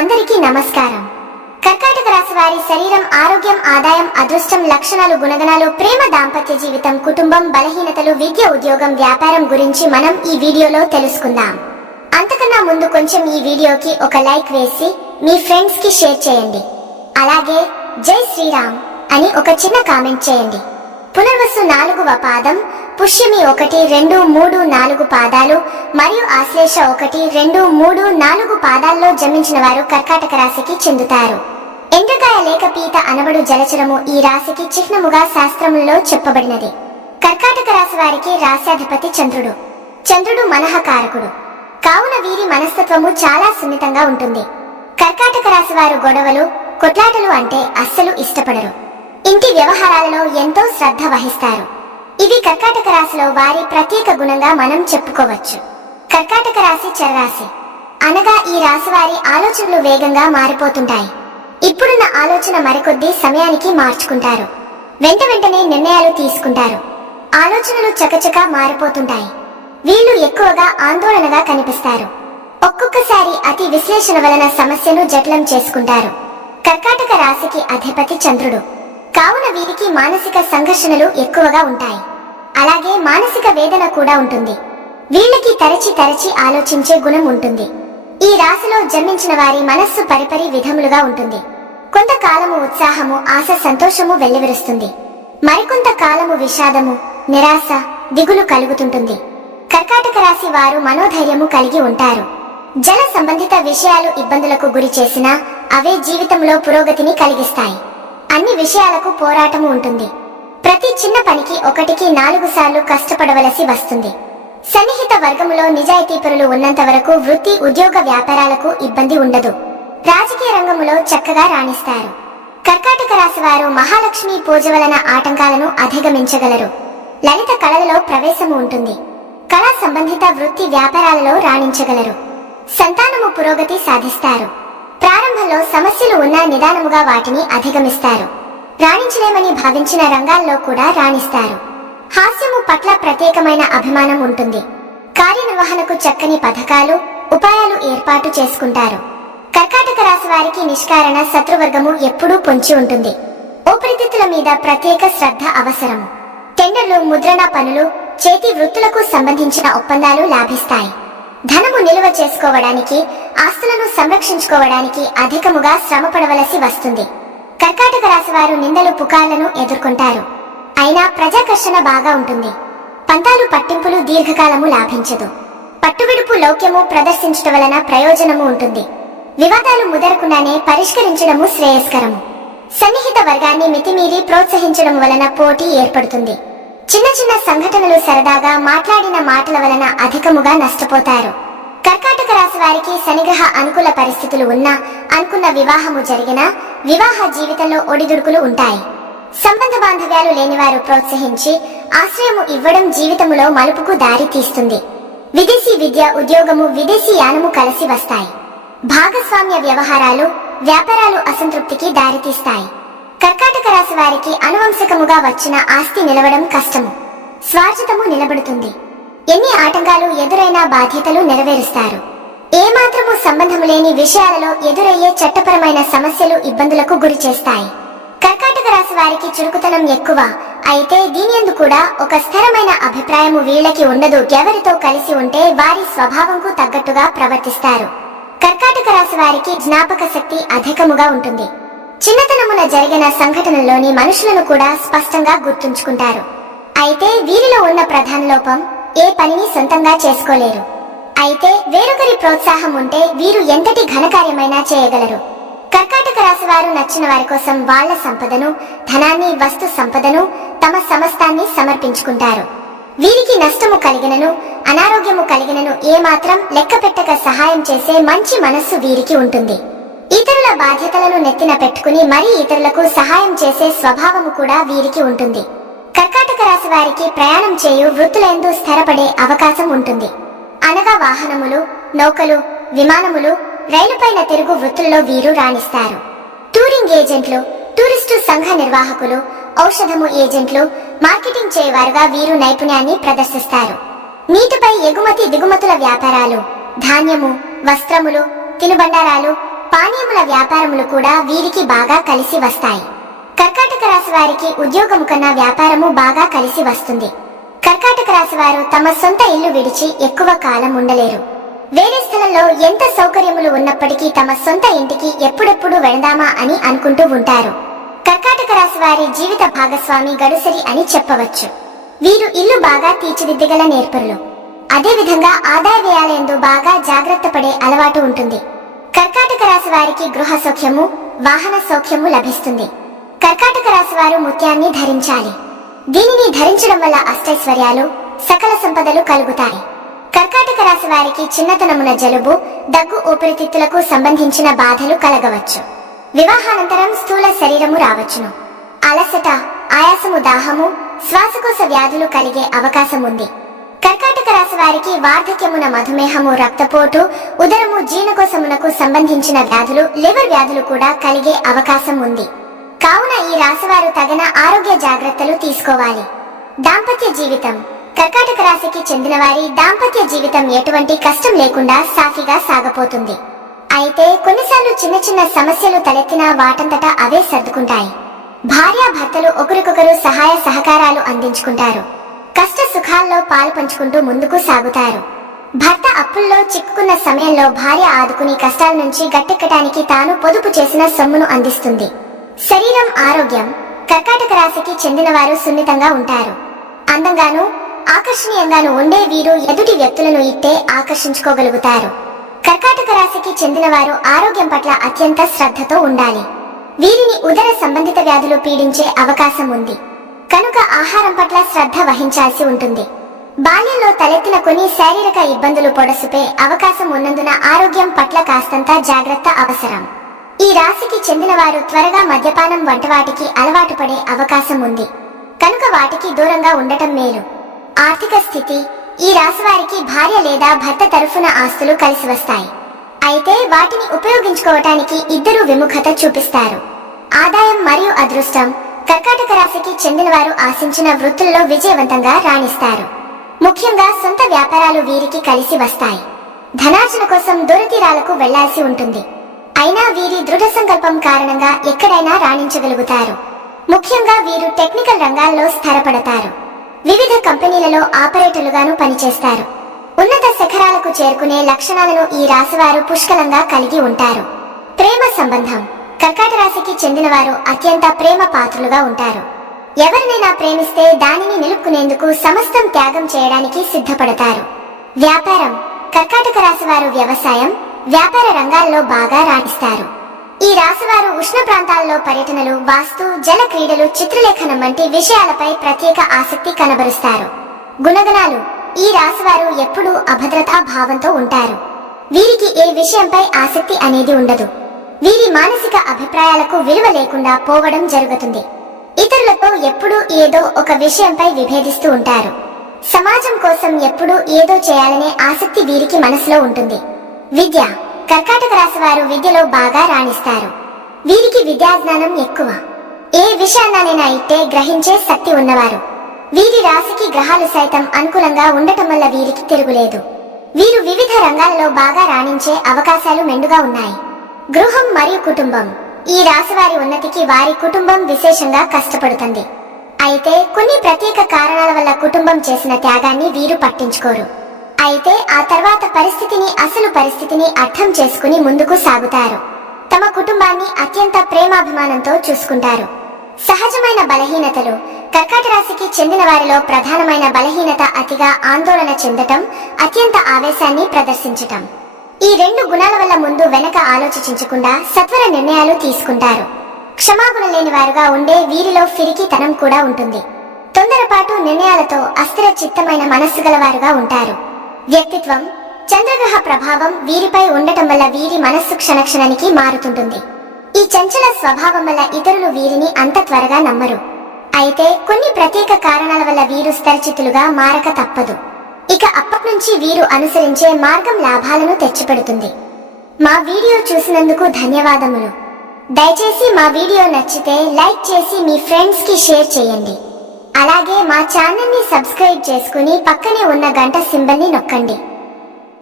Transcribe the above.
అందరికీ నమస్కారం. కర్కాటక రాశి వారి శరీరం, ఆరోగ్యం, ఆదాయం, అదృష్టం, లక్షణాలు, గుణగణాలు, ప్రేమ, దాంపత్య జీవితం, కుటుంబం, బలహీనతలు, విద్య, ఉద్యోగం, వ్యాపారం గురించి మనం ఈ వీడియోలో తెలుసుకుందాం. అంతకన్నా ముందు కొంచెం ఈ వీడియోకి ఒక లైక్ వేసి మీ ఫ్రెండ్స్ కి షేర్ చేయండి. అలాగే జై శ్రీరామ్ అని ఒక చిన్న కామెంట్ చేయండి. పునర్వసు 4వ పాదం, పుష్యమి 1, 2, 3, 4 పాదాలు మరియు ఆశ్లేష 1, 2, 3, 4 పాదాల్లో జన్మించిన వారు కర్కాటక రాశికి చెందుతారు. ఎండ్రకాయ లేక పీత అనబడు జలచరము ఈ రాశికి చిహ్నముగా శాస్త్రములలో చెప్పబడినది. కర్కాటక రాశి వారికి రాశ్యాధిపతి చంద్రుడు. చంద్రుడు మనఃకారకుడు కావున వీరి మనస్తత్వము చాలా సున్నితంగా ఉంటుంది. కర్కాటక రాశి వారు గొడవలు, కొట్లాటలు అంటే అస్సలు ఇష్టపడరు. ఇంటి వ్యవహారాలలో ఎంతో శ్రద్ధ వహిస్తారు. ఇది కర్కాటక రాశిలో వారి ప్రత్యేక గుణంగా మనం చెప్పుకోవచ్చు. కర్కాటక రాశి చరరాశి అనగా ఈ రాశి వారి ఆలోచనలు వేగంగా మారిపోతుంటాయి. ఇప్పుడున్న ఆలోచన మరికొద్ది సమయానికి మార్చుకుంటారు. వెంటనే నిర్ణయాలు తీసుకుంటారు. ఆలోచనలు చకచకా మారిపోతుంటాయి. వీళ్ళు ఎక్కువగా ఆందోళనగా కనిపిస్తారు. ఒక్కొక్కసారి అతి విశ్లేషణ వలన సమస్యను జటిలం చేసుకుంటారు. కర్కాటక రాశికి అధిపతి చంద్రుడు కావున వీరికి మానసిక సంఘర్షణలు ఎక్కువగా ఉంటాయి. అలాగే మానసిక వేదన కూడా ఉంటుంది. వీళ్ళకి తరచి ఆలోచించే గుణం ఉంటుంది. ఈ రాశిలో జన్మించిన వారి మనస్సు పరిపరి విధములుగా ఉంటుంది. కొంతకాలము ఉత్సాహము, ఆశ, సంతోషము వెల్లివిరుస్తుంది. మరికొంత కాలము విషాదము, నిరాశ, దిగులు కలుగుతుంటుంది. కర్కాటక రాశి వారు మనోధైర్యము కలిగి ఉంటారు. జల సంబంధిత విషయాలు ఇబ్బందులకు గురి చేసినా అవే జీవితంలో పురోగతిని కలిగిస్తాయి. అన్ని విషయాలకు పోరాటము ఉంటుంది. ప్రతి చిన్న పనికి 1కి 4 సార్లు కష్టపడవలసి వస్తుంది. సన్నిహిత వర్గములో నిజాయితీపరులు ఉన్నంత వరకు వృత్తి, ఉద్యోగ, వ్యాపారాలకు ఇబ్బంది ఉండదు. రాజకీయ రంగములో చక్కగా రాణిస్తారు. కర్కాటక రాశి వారు మహాలక్ష్మి పూజ వలన ఆటంకాలను అధిగమించగలరు. లలిత కళలలో ప్రవేశము ఉంటుంది. కళా సంబంధిత వృత్తి, వ్యాపారాలలో రాణించగలరు. సంతానము పురోగతి సాధిస్తారు. ప్రారంభంలో సమస్యలు ఉన్నా నిదానముగా వాటిని అధిగమిస్తారు. రాణించలేమని భావించిన రంగాల్లో కూడా రాణిస్తారు. హాస్యము పట్ల ప్రత్యేకమైన అభిమానం ఉంటుంది. కార్యనిర్వహణకు చక్కని పథకాలు, ఉపాయాలు ఏర్పాటు చేసుకుంటారు. కర్కాటక రాశి వారికి నిష్కారణ శత్రువర్గము ఎప్పుడూ పొంచి ఉంటుంది. ఊపిరితిత్తుల మీద ప్రత్యేక శ్రద్ధ అవసరము. టెండర్లు, ముద్రణ పనులు, చేతి వృత్తులకు సంబంధించిన ఒప్పందాలు లాభిస్తాయి. ధనము నిలువ చేసుకోవడానికి, ఆస్తులను సంరక్షించుకోవడానికి అధికముగా శ్రమపడవలసి వస్తుంది. కర్కాటక రాశి వారు నిందలు, పుకార్లను ఎదుర్కొంటారు. అయినా ప్రజాకర్షణ బాగా ఉంటుంది. పంతాలు, పట్టింపులు దీర్ఘకాలము లాభించదు. పట్టువిడుపు, లౌక్యము ప్రదర్శించడం వలన ప్రయోజనము ఉంటుంది. వివాదాలు ముదరకుండానే పరిష్కరించడము శ్రేయస్కరము. సన్నిహిత వర్గాన్ని మితిమీరి ప్రోత్సహించడం వలన పోటీ ఏర్పడుతుంది. చిన్న సంఘటనలు సరదాగా మాట్లాడిన మాటల వలన అధికముగా నష్టపోతారు. కర్కాటక రాశి వారికి శనిగ్రహ అనుకూల పరిస్థితులు ఉన్నా, అనుకున్న వివాహము జరిగినా వివాహ జీవితంలో ఒడిదుడుకులు ఉంటాయి. సంబంధ బాంధవ్యాలు లేనివారు ప్రోత్సహించి ఆశ్రయము ఇవ్వడం జీవితములో మలుపుకు దారి తీస్తుంది. విదేశీ విద్య, ఉద్యోగము, విదేశీ యానము కలిసి వస్తాయి. భాగస్వామ్య వ్యవహారాలు, వ్యాపారాలు అసంతృప్తికి దారితీస్తాయి. కర్కాటక రాశి వారికి అనువంశకముగా వచ్చిన ఆస్తి నిలవడం కష్టము. స్వార్జితము నిలబడుతుంది. ఎన్ని ఆటంకాలు ఎదురైనా బాధ్యతలు నెరవేరుస్తారు. ఏమాత్రము సంబంధము లేని విషయాలలో ఎదురయ్యే చట్టపరమైన సమస్యలు ఇబ్బందులకు గురి చేస్తాయి. కర్కాటక రాశి వారికి చురుకుతనం ఎక్కువ. అయితే దీనియందు కూడా ఒక స్థిరమైన అభిప్రాయము వీళ్ళకి ఉండదు. ఎవరితో కలిసి ఉంటే వారి స్వభావంకు తగ్గట్టుగా ప్రవర్తిస్తారు. కర్కాటక రాశి వారికి జ్ఞాపక శక్తి అధికముగా ఉంటుంది. చిన్నతనమున జరిగిన సంఘటనలోని మనుషులను కూడా స్పష్టంగా గుర్తుంచుకుంటారు. అయితే వీరిలో ఉన్న ప్రధాన లోపం, ఏ పనిని సొంతంగా చేసుకోలేరు. అయితే వేరొకరి ప్రోత్సాహం ఉంటే వీరు ఎంతటి ఘనకార్యమైనా చేయగలరు. కర్కాటక రాశి వారు నచ్చిన వారి కోసం వాళ్ల సంపదను, ధనాన్ని, వస్తు సంపదను, తమ సమస్తాన్ని సమర్పించుకుంటారు. వీరికి నష్టము కలిగినను, అనారోగ్యము కలిగినను ఏమాత్రం లెక్క పెట్టక సహాయం చేసే మంచి మనస్సు వీరికి ఉంటుంది. ఇతరుల బాధ్యతలను నెత్తిన పెట్టుకుని మరీ ఇతరులకు సహాయం చేసే స్వభావము కూడా వీరికి ఉంటుంది. కర్కాటక రాశి వారికి ప్రయాణం చేయు వృత్తులందు స్థిరపడే అవకాశం ఉంటుంది. అనగా వాహనములు, నౌకలు, విమానములు, రైలుపైన తిరుగు వృత్తుల్లో వీరు రాణిస్తారు. టూరింగ్ ఏజెంట్లు, టూరిస్టు సంఘ నిర్వాహకులు, ఔషధము ఏజెంట్లు, మార్కెటింగ్ చేయవారుగా వీరు నైపుణ్యాన్ని ప్రదర్శిస్తారు. నీటిపై ఎగుమతి దిగుమతుల వ్యాపారాలు, ధాన్యము, వస్త్రములు, తినుబండారాలు, పానీయముల వ్యాపారములు కూడా వీరికి బాగా కలిసి వస్తాయి. కర్కాటక రాశి వారికి ఉద్యోగము కన్నా వ్యాపారము బాగా కలిసి వస్తుంది. కర్కాటక రాశి వారు తమ సొంత ఇల్లు విడిచి ఎక్కువ కాలం ఉండలేరు. వేరే స్థలంలో ఎంత సౌకర్యములు ఉన్నప్పటికీ తమ సొంత ఇంటికి ఎప్పుడెప్పుడు వెళదామా అని అనుకుంటూ ఉంటారు. కర్కాటక రాశి వారి జీవిత భాగస్వామి గడుసరి అని చెప్పవచ్చు. వీరు ఇల్లు బాగా తీర్చిదిద్దగల నేర్పరులు. అదే విధంగా ఆదాయ వ్యయాలందు బాగా జాగ్రత్త పడే అలవాటు ఉంటుంది. కర్కాటక రాశి వారికి గృహ సౌఖ్యము, వాహన సౌఖ్యము లభిస్తుంది. కర్కాటక రాశి వారు ముత్యాన్ని ధరించాలి. దీనిని ధరించడం వల్ల అష్టైశ్వర్యాలు, సకల సంపదలు కలుగుతాయి. కర్కాటక రాశి వారికి చిన్నతనమున జలుబు, దగ్గు, ఊపిరితిత్తులకు సంబంధించిన బాధలు కలగవచ్చు. వివాహానంతరం స్థూల శరీరము రావచ్చును. అలసట, ఆయాసము, దాహము, శ్వాసకోశ వ్యాధులు కలిగే అవకాశం ఉంది. కర్కాటక రాశి వారికి వార్ధక్యమున మధుమేహము, రక్తపోటు, ఉదరము, జీర్ణకోశమునకు సంబంధించిన వ్యాధులు, లివర్ వ్యాధులు కూడా కలిగే అవకాశం ఉంది. కావున ఈ రాశివారు తగిన ఆరోగ్య జాగ్రత్తలు తీసుకోవాలి. దాంపత్య జీవితం. కర్కాటక రాశికి చెందిన వారి దాంపత్య జీవితం ఎటువంటి కష్టం లేకుండా సాఫీగా సాగపోతుంది. అయితే కొన్నిసార్లు చిన్న చిన్న సమస్యలు తలెత్తినా వాటంతటా అవే సర్దుకుంటాయి. భార్యాభర్తలు ఒకరికొకరు సహాయ సహకారాలు అందించుకుంటారు. కష్ట సుఖాల్లో పాలు పంచుకుంటూ ముందుకు సాగుతారు. భర్త అప్పుల్లో చిక్కుకున్న సమయంలో భార్య ఆదుకుని కష్టాల నుంచి గట్టెక్కటానికి తాను పొదుపు చేసిన సొమ్మును అందిస్తుంది. శరీరం ఆరోగ్యం. కర్కాటక రాశికి చెందిన వారు సున్నితంగా ఉంటారు. అందంగాను ఆకర్షణీయంగాను ఉండే వీరు ఎదుటి వ్యక్తులను ఇట్టే ఆకర్షించుకోగలుగుతారు. కర్కాటక రాశికి చెందిన వారు ఆరోగ్యం పట్ల అత్యంత శ్రద్ధతో ఉండాలి. వీరిని ఉదర సంబంధిత వ్యాధులు పీడించే అవకాశం ఉంది కనుక ఆహారం పట్ల శ్రద్ధ వహించాల్సి ఉంటుంది. బాల్యంలో తలెత్తిన కొన్ని శారీరక ఇబ్బందులు పొడసుపే అవకాశం ఉన్నందున ఆరోగ్యం పట్ల కాస్తంత జాగ్రత్త అవసరం. ఈ రాశికి చెందిన వారు త్వరగా మద్యపానం వంటి వాటికి అలవాటు పడే అవకాశం ఉంది కనుక వాటికి దూరంగా ఉండటం మేలు. ఆర్థిక స్థితి. ఈ రాశి వారికి భార్య లేదా భర్త తరఫున ఆస్తులు కలిసి వస్తాయి. అయితే వాటిని ఉపయోగించుకోవటానికి ఇద్దరు విముఖత చూపిస్తారు. ఆదాయం మరియు అదృష్టం. కర్కాటక రాశికి చెందిన వారు ఆశించిన వృత్తుల్లో విజయవంతంగా రాణిస్తారు. ముఖ్యంగా సొంత వ్యాపారాలు వీరికి కలిసి వస్తాయి. ధనార్జన కోసం దూరతీరాలకు వెళ్లాల్సి ఉంటుంది. అయినా వీరి దృఢ సంకల్పం కారణంగా ఎక్కడైనా రాణించగలుగుతారు. ముఖ్యంగా వీరు టెక్నికల్ రంగాల్లో స్థిరపడతారు. వివిధ కంపెనీలలో ఆపరేటర్లుగాను పనిచేస్తారు. ఉన్నత శిఖరాలకు చేరుకునే లక్షణాలను ఈ రాశివారు పుష్కలంగా కలిగి ఉంటారు. ప్రేమ సంబంధం. కర్కాటక రాశికి చెందిన వారు అత్యంత ప్రేమ పాత్రులుగా ఉంటారు. ఎవరినైనా ప్రేమిస్తే దానిని నిలుపుకునేందుకు సమస్తం త్యాగం చేయడానికి సిద్ధపడతారు. వ్యాపారం. కర్కాటక రాశి వారు వ్యవసాయం, వ్యాపార రంగాల్లో బాగా రాణిస్తారు. ఈ రాశివారు ఉష్ణ ప్రాంతాల్లో పర్యటనలు, వాస్తు, జల క్రీడలు, చిత్రలేఖనం వంటి విషయాలపై ప్రత్యేక ఆసక్తి కనబరుస్తారు. గుణగణాలు. ఈ రాశివారు ఎప్పుడూ అభద్రతా భావంతో ఉంటారు. వీరికి ఏ విషయంపై ఆసక్తి అనేది ఉండదు. వీరి మానసిక అభిప్రాయాలకు విలువ లేకుండా పోవడం జరుగుతుంది. ఇతరులతో ఎప్పుడూ ఏదో ఒక విషయంపై విభేదిస్తూ ఉంటారు. సమాజం కోసం ఎప్పుడూ ఏదో చేయాలనే ఆసక్తి వీరికి మనసులో ఉంటుంది. విద్య. కర్కాటక రాశి వారు విద్యలో బాగా రాణిస్తారు. వీరికి విద్యాజ్ఞానం ఎక్కువ. ఏ విషయాన్నైనా ఇట్టే గ్రహించే శక్తి ఉన్నవారు. వీరి రాశికి గ్రహాలు సైతం అనుకూలంగా ఉండటం వల్ల వీరికి తిరుగులేదు. వీరు వివిధ రంగాలలో బాగా రాణించే అవకాశాలు మెండుగా ఉన్నాయి. గృహం మరియు కుటుంబం. ఈ రాశి వారి ఉన్నతికి వారి కుటుంబం విశేషంగా కష్టపడుతుంది. అయితే కొన్ని ప్రత్యేక కారణాల వల్ల కుటుంబం చేసిన త్యాగాన్ని వీరు పట్టించుకోరు. అయితే ఆ తర్వాత అసలు పరిస్థితిని అర్థం చేసుకుని ముందుకు సాగుతారు. తమ కుటుంబాన్ని అత్యంత ప్రేమాభిమానంతో చూసుకుంటారు. సహజమైన బలహీనతలు. కర్కాటక రాశికి చెందిన వారిలో ప్రధానమైన బలహీనత అతిగా ఆందోళన చెందటం, అత్యంత ఆవేశాన్ని ప్రదర్శించటం. ఈ రెండు గుణాల వల్ల ముందు వెనక ఆలోచించకుండా సత్వర నిర్ణయాలు తీసుకుంటారు. క్షమాగుణం లేని వారుగా ఉండే వీరిలో ఫిరికితనం కూడా ఉంటుంది. తొందరపాటు నిర్ణయాలతో అస్థిర చిత్తమైన మనస్సు గలవారుగా ఉంటారు. వ్యక్తిత్వం. చంద్రగ్రహ ప్రభావం వీరిపై ఉండటం వల్ల వీరి మనస్సు క్షణక్షణానికి మారుతుంటుంది. ఈ చంచల స్వభావం వల్ల ఇతరులు వీరిని అంత త్వరగా నమ్మరు. అయితే కొన్ని ప్రత్యేక కారణాల వల్ల వీరు స్థిరచిత్తులుగా మారక తప్పదు. ఇక అప్పట్నుంచి వీరు అనుసరించే మార్గం లాభాలను తెచ్చిపెడుతుంది. మా వీడియో చూసినందుకు ధన్యవాదములు. దయచేసి మా వీడియో నచ్చితే లైక్ చేసి మీ ఫ్రెండ్స్ కి షేర్ చేయండి. అలాగే మా ఛానల్ ని సబ్స్క్రైబ్ చేసుకుని పక్కనే ఉన్న గంట సింబల్ ని నొక్కండి.